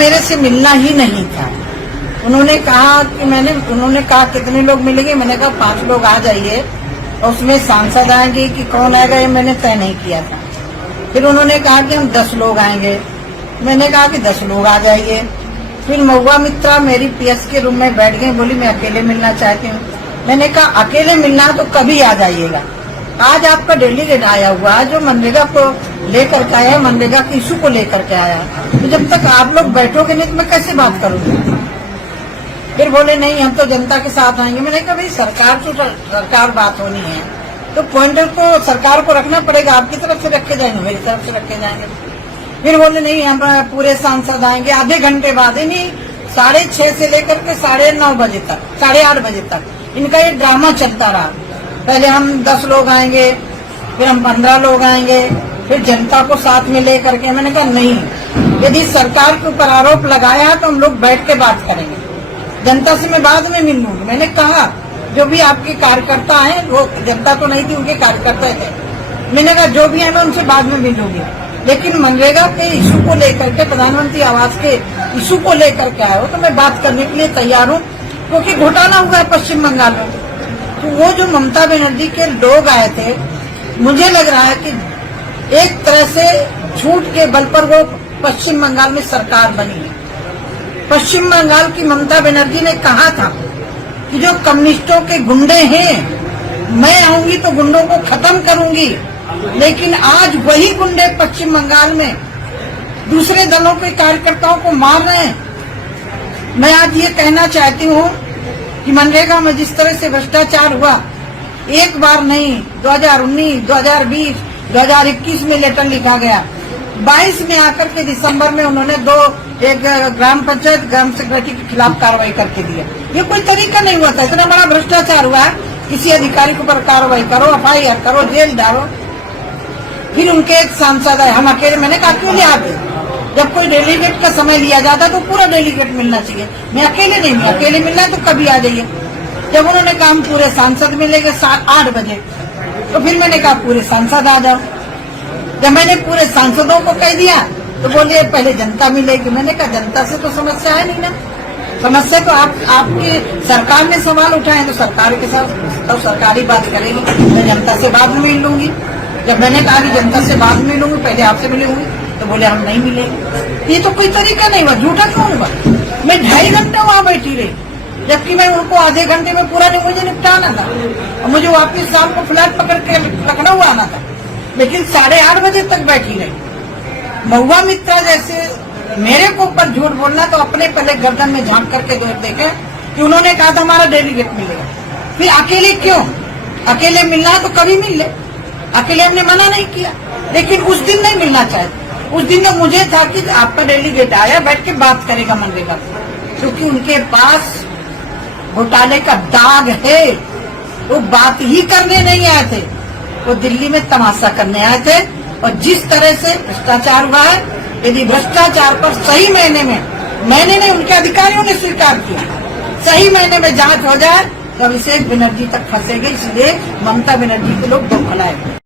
मेरे से मिलना ही नहीं था। उन्होंने कहा कितने लोग मिलेंगे, मैंने कहा 5 लोग आ जाइए, और उसमें सांसद आएंगे कि कौन आएगा ये मैंने तय नहीं किया था। फिर उन्होंने कहा कि हम 10 लोग आएंगे, मैंने कहा कि 10 लोग आ जाइए। फिर महुआ मित्रा मेरी पीएस के रूम में बैठ गई, बोली मैं अकेले मिलना चाहती हूँ। मैंने कहा अकेले मिलना तो कभी आ जाइएगा, आज आपका डेलीगेट आया हुआ जो मनरेगा को लेकर के आया, मनरेगा के इशू को लेकर के आया, तो जब तक आप लोग बैठोगे नहीं तो मैं कैसे बात करूंगी। फिर बोले नहीं हम तो जनता के साथ आएंगे। मैंने कहा भाई सरकार बात होनी है तो पॉइंटर को सरकार को रखना पड़ेगा, आपकी तरफ से रखे जाएंगे, मेरी तरफ से रखे जाएंगे। फिर बोले नहीं हम पूरे सांसद आएंगे। आधे घंटे बाद ही नहीं 6:30 से लेकर के 9:30 बजे तक, 8:30 बजे तक इनका ये ड्रामा चलता रहा। पहले हम 10 लोग आएंगे, फिर हम 15 लोग आएंगे, फिर जनता को साथ में लेकर के। मैंने कहा नहीं, यदि सरकार के ऊपर आरोप लगाया तो हम लोग बैठ के बात करेंगे, जनता से मैं बाद में मिल लूंगी। मैंने कहा जो भी आपके कार्यकर्ता हैं, वो जनता तो नहीं थी, उनके कार्यकर्ता थे, मैंने कहा जो भी है मैं उनसे बाद में मिलूंगी, लेकिन मनरेगा के इशू को लेकर के, प्रधानमंत्री आवास के इशू को लेकर के आए हो तो मैं बात करने के लिए तैयार हूँ, क्योंकि घोटाला हुआ है पश्चिम बंगाल में। तो वो जो ममता बनर्जी के लोग आए थे, मुझे लग रहा है कि एक तरह से झूठ के बल पर वो पश्चिम बंगाल में सरकार बनी है। पश्चिम बंगाल की ममता बनर्जी ने कहा था कि जो कम्युनिस्टों के गुंडे हैं, मैं आऊंगी तो गुंडों को खत्म करूंगी, लेकिन आज वही गुंडे पश्चिम बंगाल में दूसरे दलों के कार्यकर्ताओं को मार रहे हैं। मैं आज ये कहना चाहती हूँ कि मनरेगा में जिस तरह से भ्रष्टाचार हुआ, एक बार नहीं, 2019, 2020, 2021 में लेटर लिखा गया, 22 में आकर के दिसंबर में उन्होंने एक ग्राम पंचायत ग्राम सेक्रेटरी के खिलाफ कार्रवाई करके दिया। ये कोई तरीका नहीं हुआ था, इतना बड़ा भ्रष्टाचार हुआ है, किसी अधिकारी के ऊपर कार्रवाई करो, FIR करो, जेल डालो। फिर उनके एक सांसद है, हम अकेले, मैंने कहा क्यों ले आते, जब कोई डेलीगेट का समय लिया जाता तो पूरा डेलीगेट मिलना चाहिए, मैं अकेले नहीं, मैं अकेले मिलना है तो कभी आ जाइए। जब उन्होंने कहा हम पूरे सांसद मिलेंगे 8 बजे, तो फिर मैंने कहा पूरे सांसद आ जाओ। जब मैंने पूरे सांसदों को कह दिया तो बोलिए पहले जनता मिलेगी। मैंने कहा जनता से तो समस्या है नहीं ना, समस्या तो आपकी सरकार ने सवाल उठाए तो सरकार के साथ तो सरकारी बात करेगी, मैं जनता से बाद में मिल लूंगी। जब मैंने कहा कि जनता से बाद में मिलूंगी, पहले आपसे मिलूंगी, तो बोले हम नहीं मिलेंगे। ये तो कोई तरीका नहीं हुआ, झूठा क्यों हुआ। मैं 2.5 घंटे वहाँ बैठी रही, जबकि मैं उनको आधे घंटे में पूरा नहीं मुझे निपटाना था, और मुझे वापिस शाम को फ्लैट पकड़ के लखनऊ आना था, लेकिन 8:30 बजे तक बैठी रही। महुआ मित्रा जैसे मेरे को ऊपर झूठ बोलना, तो अपने पहले गर्दन में झांक करके देखे कि उन्होंने कहा था हमारा डेलीगेट मिलेगा। फिर अकेले क्यों, अकेले मिलना है तो कभी मिल ले, अकेले हमने मना नहीं किया, लेकिन उस दिन नहीं मिलना चाहिए। उस दिन तो मुझे था कि आपका डेलीगेट आया, बैठ के बात करेगा मनरेगा, क्योंकि उनके पास घोटाले का दाग है, वो बात ही करने नहीं आए थे, वो दिल्ली में तमाशा करने आए थे। और जिस तरह से भ्रष्टाचार हुआ है, यदि भ्रष्टाचार पर सही मायने में, मैंने नहीं उनके अधिकारियों ने स्वीकार किया, सही मायने में जांच हो जाए तो अभिषेक बनर्जी तक फंसेगी, इसलिए ममता बनर्जी को लोग दो खिलाए।